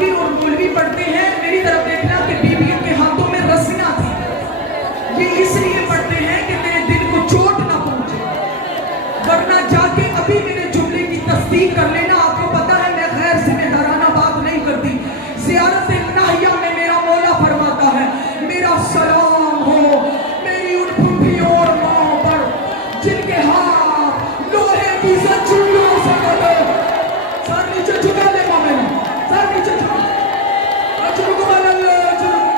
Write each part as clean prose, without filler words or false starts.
راگیر اور مولوی پڑھتے ہیں میری طرف دیکھنا کہ بیویوں کے ہاتھوں میں رسیاں تھیں. یہ اس لیے پڑھتے ہیں کہ میرے دل کو چوٹ نہ پہنچے, ورنہ جا کے ابھی میرے جملے کی تصدیق کر لینا. آپ کو پتا ہے میں غیر ذمہ دارانہ بات نہیں کرتی. زیارت الہیہ میں میرا مولا فرماتا ہے میرا سلام ہو میری ان پھوپھیوں اور ماں پر جن کے ہاتھ لوہے کی زنجیروں سے بندھے. سر نیچے جھکا لے مومن, سر نیچے جھکا. اجرکم اللہ اجرکم.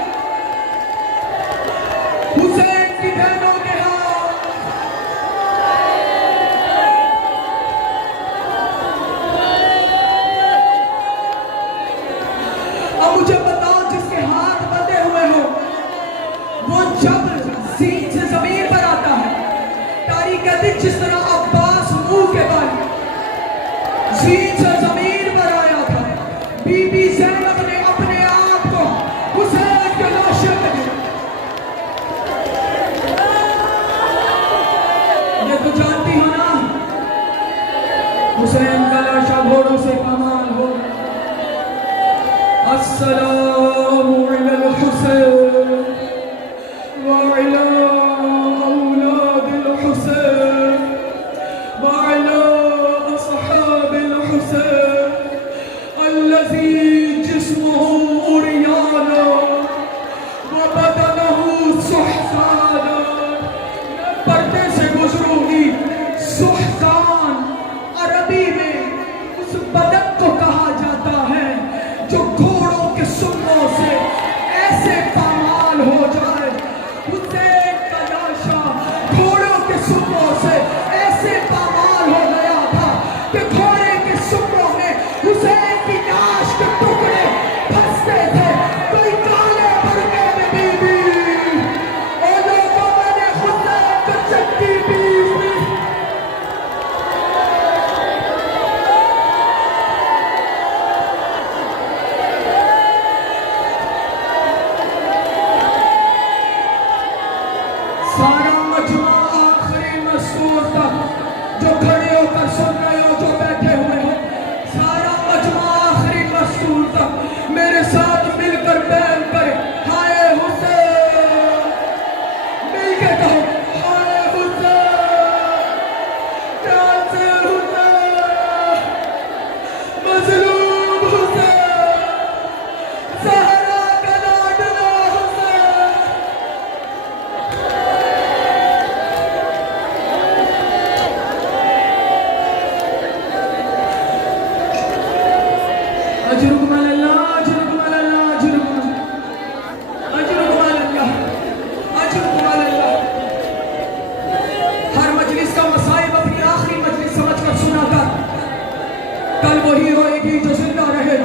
حسین کی بہنوں کے ہاتھ. اب مجھے بتاؤ جس کے ہاتھ بندھے ہوئے ہو وہ جب زین سے زمین پر آتا ہے, تاریخ کہتے ہیں جس طرح عباس منہ کے بال زین سے زمین پر آیا تھا, بی بی زینب نے اپنے آپ کو حسین کے لاشے میں دیا. یہ تو جانتی ہو نا حسین کا لاشا گھوڑوں سے پامال ہو. السلام علی الحسین وعلی اولاد الحسین وعلی اصحاب الحسین الذی جسمہ عریانا وبدنہ سحسانا. میں پردے سے گزروں گی. سحسان عربی میں اس بدن کو کہا جاتا ہے جو گھوڑوں کے سنگوں سے ایسے پامال ہو جائے. حسین کا لاشا گھوڑوں کے سنگوں سے ایسے پامال ہو گیا تھا کہ گھوڑے کے سنگوں میں حسین کی لاش کے ٹکڑے پھنستے تھے. کوئی کالے برقعے میں بی بی اور لوگوں میں نے حسین کو چکی پیس دی. سارا مجمع آخری مستور تک جو کھڑے ہو کر سن رہے ہو جو بیٹھے ہوئے ہو, سارا مجمع آخری مستور تک میرے ساتھ مل کر بیان کرے ہائے حسین. مل کے کہو ہائے حسین, جان سے حسین, مظلوم حسین, زہرا کا لاڈلا حسین. اجرکم اللہ اجرکم اللہ اجرکم اجرکم اللہ اجرکم اللہ. ہر مجلس کا مصائب اپنی آخری مجلس سمجھ کر سنا کر کل وہی روئے گی جو زندہ رہے.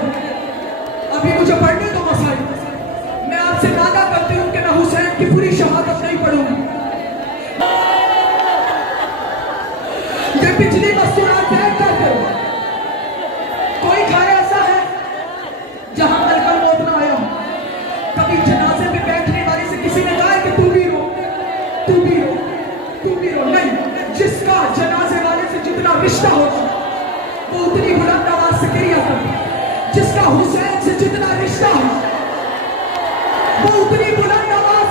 ابھی مجھے پڑھنے دو مصائب. میں آپ سے وعدہ کرتی ہوں کہ میں حسین کی پوری شہادت نہیں پڑھوں گی. یہ پچھلی مستورات دیکھ کرتے ہو کوئی گھر ایسا ہے جہاں ملک الموت نہ آیا ہو. کبھی جنازے میں بیٹھنے والے سے کسی نے کہا ہے کہ تو بھی رو تو بھی رو تو بھی رو. نہیں, جس کا جنازے والے سے جتنا رشتہ ہوتا وہ اتنی بلند آواز سے کریا کرتا. جس کا حسین سے جتنا رشتہ ہو وہ اتنی بلند آواز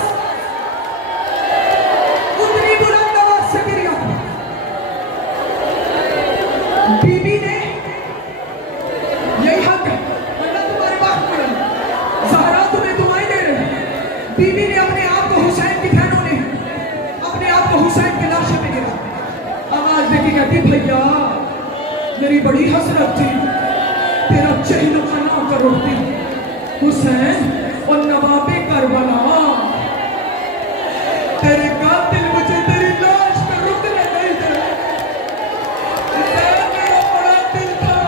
سے کریا کرتا. بی بی نے یہی حق ہے, اللہ تمہارے بات کرے, زہرا تمہیں دعائیں دے رہے. بی بی نے اپنے آپ کو حسین کی بہنوں نے اپنے آپ کو حسین کے لاشے میں گرا. آواز دے کے کہتی بھیا میری بڑی حسرت تھی تیرا چہل قنا کر اٹھتی حسین اور نواب کربلا. تیرے قاتل مجھے تیری لاش پہ رکنے نہیں دے. حسین میرا بڑا دل تھا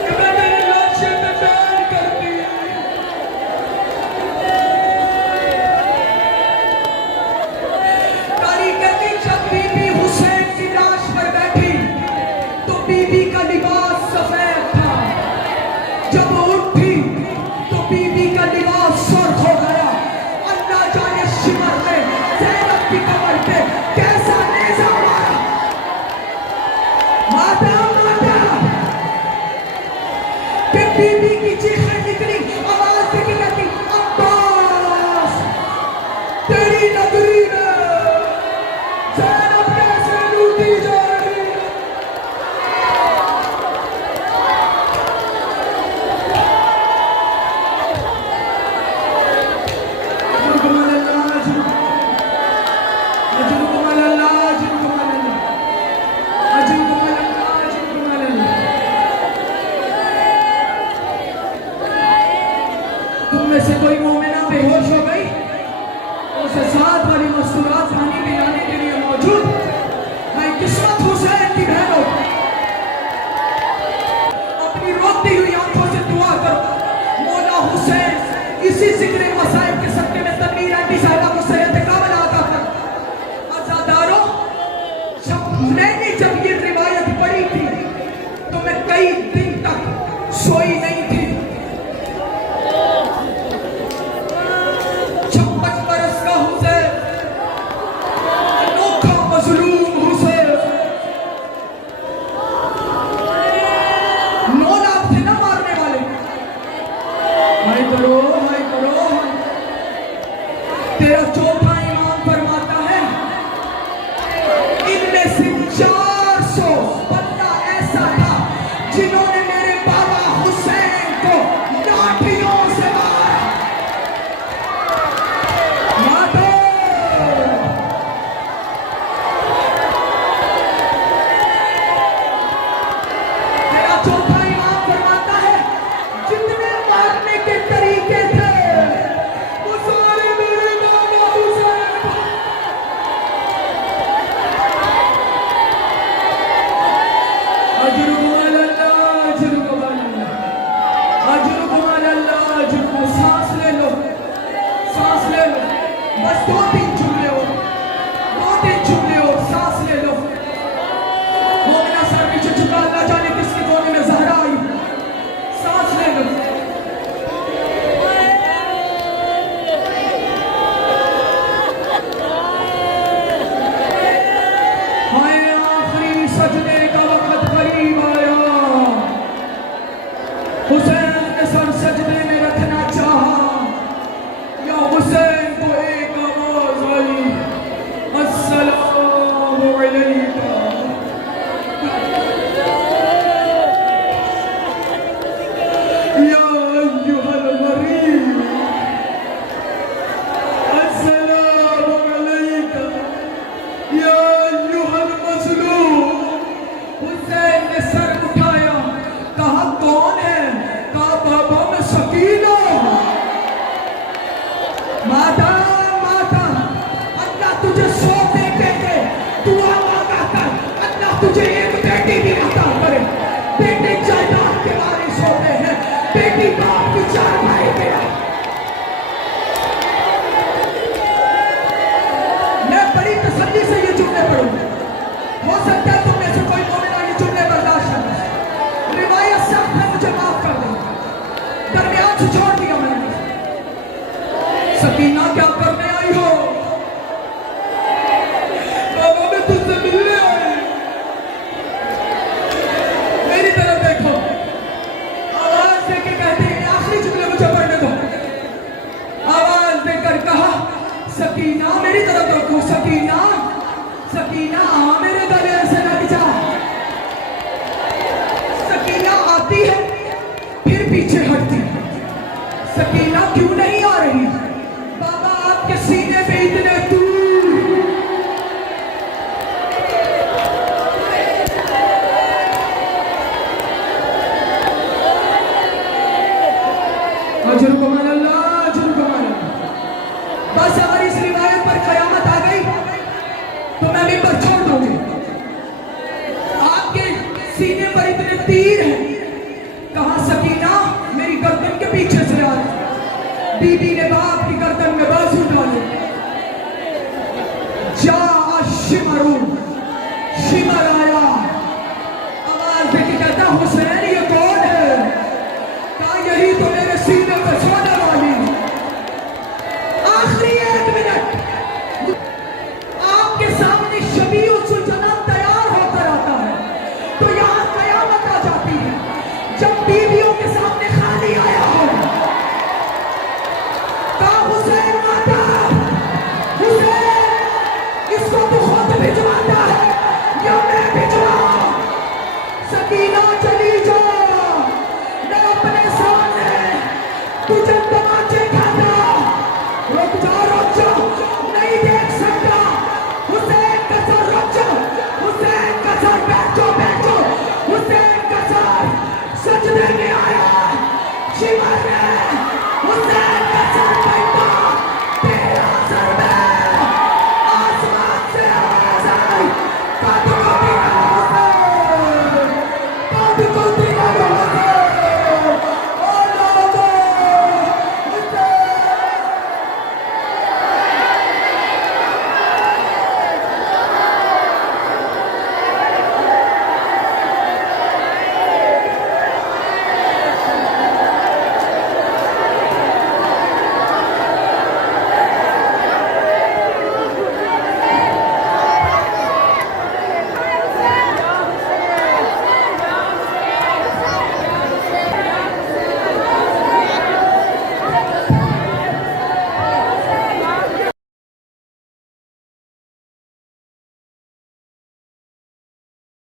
کہ میں تیرے لاشے پہ بیان کرتی. تاریخ کہتی جب بی بی حسین کی لاش پر بیٹھی تو بی بی کا لباس سفید تھا. جب وہ اٹھی تو بی بی کا لباس سرخ ہو گیا. اللہ جانے شمر میں زینب کی کمر پہ کیسا نیزہ مارا. ماتا کہ بی بی چیخیں نکلی، آواز بھی کہتی عباس تیری نگری میں زینب کیسے لوٹی جا رہی ہے۔ تم میں سے کوئی مومنہ بے ہوش ہو گئی، اسے ساتھ والی مستورات پانی پلانے کے لیے موجود میں قسمت حسین کی بہنوں اپنی روتی ہوئی آنکھوں سے دعا کرو، مولا حسین اسی ذکر مسائب کے صدقے میں تنویر احمدی صاحبہ کو صحت کامل عطا کر۔ عزاداروں، میں نے جب یہ روایت پڑھی تھی تو میں کئی دن تک سوئی نہیں تھی۔ 56 برس کا حسین، انوکھا مظلوم حسین، 9 لاکھ تھے نہ مارنے والے، ہائے کرو ہائے کرو۔ تیرا چوتھا امام فرماتا ہے ان میں سے 400 بندہ ایسا تھا جنہوں نے میرے بابا حسین کو لاٹھیوں سے مارا۔ ماتو تیرا چوتھا امام فرماتا ہے جتنے مارنے کے طریقے تھے وہ سارے میرے بابا حسین کو۔ اجرکم علی اللہ، اجرکم علی اللہ، اجرکم علی اللہ، اجرکم۔ سانس لے لو، سانس لے لو، بس 2-3 جملے ہو، 2-3 جملے ہو، سانس لے لو۔ مومنہ سر پیچھے جھکا، اللہ جانے کس کے کونے میں زہرا آئی، سانس لے لو۔ ہائے آخری سجدے کا وقت قریب آیا، حسین نے سر سجدے میں رکھنا چاہا، یا حسین کو ایک آواز آئی السلام علیکہ۔ یا ایہا الغریب السلام علیکہ، یا ایہا المظلوم۔ حسین نے سر اٹھایا، کہا کون ہے؟ کہا بابا میں سکینہ۔ ماتا ماتا، اللہ تجھے 100 بیٹے دے، دعا مانگا کر اللہ تجھے ایک بیٹی بھی عطا کرے۔ بیٹے جائیداد کے وارث ہوتے ہیں، بیٹی باپ کی چارپائی پہ ہے۔ میں بڑی تسلی سے یہ جملے پڑھوں، ہو سکتا ہے تم میں سے کوئی مومنہ یہ جملے برداشت نہ کرے، روایت سے آپ نے مجھے معاف کر دیں، درمیان سے چھوڑ دیا میں نے۔ سکینہ کیا کرنے آئی ہو؟ بابا میں تجھ سے ملنے آئی۔ میری طرف دیکھو، آواز دے کے کہتے ہیں آخری جملے مجھے پڑھنے دو۔ آواز دے کر کہا سکینہ، میری طرف دیکھو، سکینہ سکینہ آ میرے گلے سے لگ جا۔ سکینہ آتی ہے پھر پیچھے ہٹتی ہے، سکینہ کیوں نہیں آ رہی؟ بابا آپ کے سینے پہ اتنے دور۔ اجرکم علی اللہ، اجرکم علی اللہ۔ بس اگر اس روایت پر قیامت آ گئی تو میں ممبر چھوڑ دوں گی۔ آپ کے سینے پر اتنے تیر ہیں، کہا سکینہ میری گردن کے پیچھے سے آ رہی۔ بی بی نے باپ کی گردن میں بازو ڈالے، جا الشمر